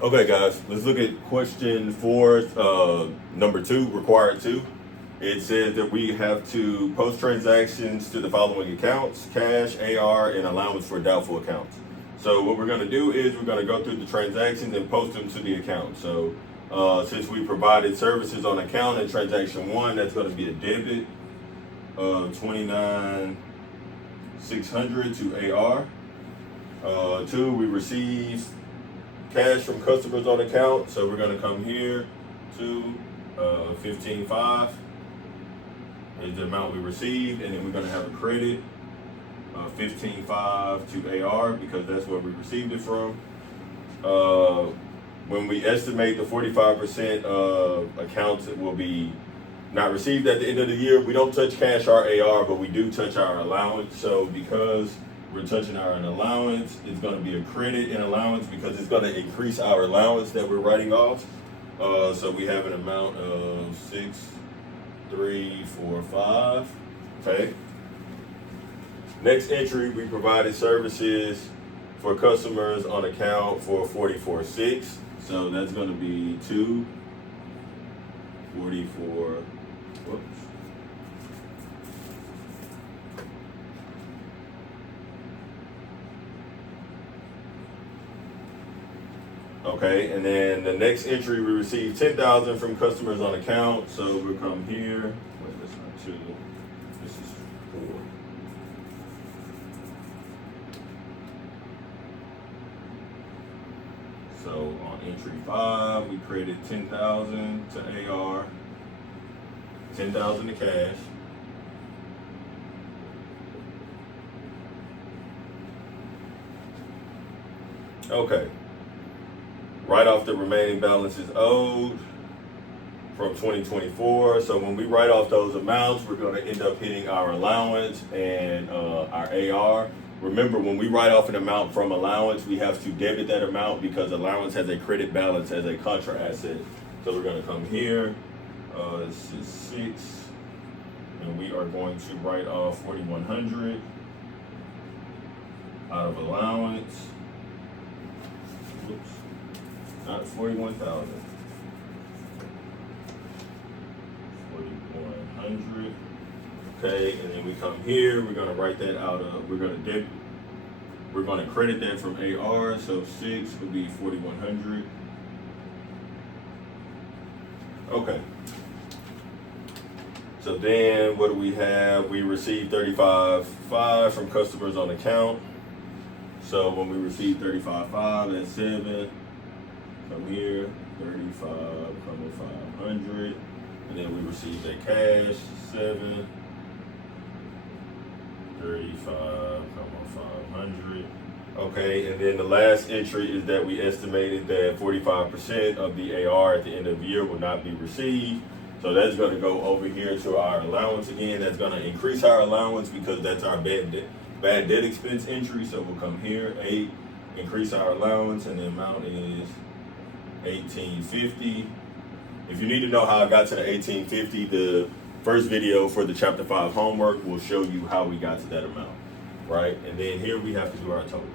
Okay, guys, let's look at question 4, number 2, required 2. It says that we have to post transactions to the following accounts: cash, AR, and allowance for doubtful accounts. So what we're going to do is we're going to go through the transactions and post them to the account. So since we provided services on account in transaction 1, that's going to be a debit of 29,600 to AR. 2, we received cash from customers on account, so we're going to come here to 15.5 is the amount we received, and then we're going to have a credit 15.5 to AR because that's where we received it from. When we estimate the 45% of accounts that will be not received at the end of the year, we don't touch cash or AR, but we do touch our allowance. So because we're touching our allowance, it's going to be a credit in allowance because it's going to increase our allowance that we're writing off. So we have an amount of 6,345. Okay. Next entry, we provided services for customers on account for 44.6. So that's going to be 244. Whoops. Okay, and then the next entry, we received 10,000 from customers on account. So we'll come here. Wait, that's not 2. This is 4. So on entry 5, we created 10,000 to AR, 10,000 to cash. Okay. Write off the remaining balances owed from 2024. So when we write off those amounts, we're going to end up hitting our allowance and our AR. Remember, when we write off an amount from allowance, we have to debit that amount because allowance has a credit balance as a contra asset. So we're going to come here. This is 6. And we are going to write off 4,100 out of allowance. Oops. Not 41,000. 4,100. Okay, and then we come here. We're gonna write that out of. We're gonna credit that from AR. So 6 would be 4,100. Okay. So then, what do we have? We received 35.5 from customers on account. So when we receive 35.5, that's 7. Come here, 35,500, and then we received that cash, 7, 35,500. Okay, and then the last entry is that we estimated that 45% of the AR at the end of the year will not be received. So that's going to go over here to our allowance again. That's going to increase our allowance because that's our bad debt expense entry. So we'll come here, 8, increase our allowance, and the amount is 1850. If you need to know how I got to the 1850, the first video for the chapter 5 homework will show you how we got to that amount, right? And then here we have to do our total.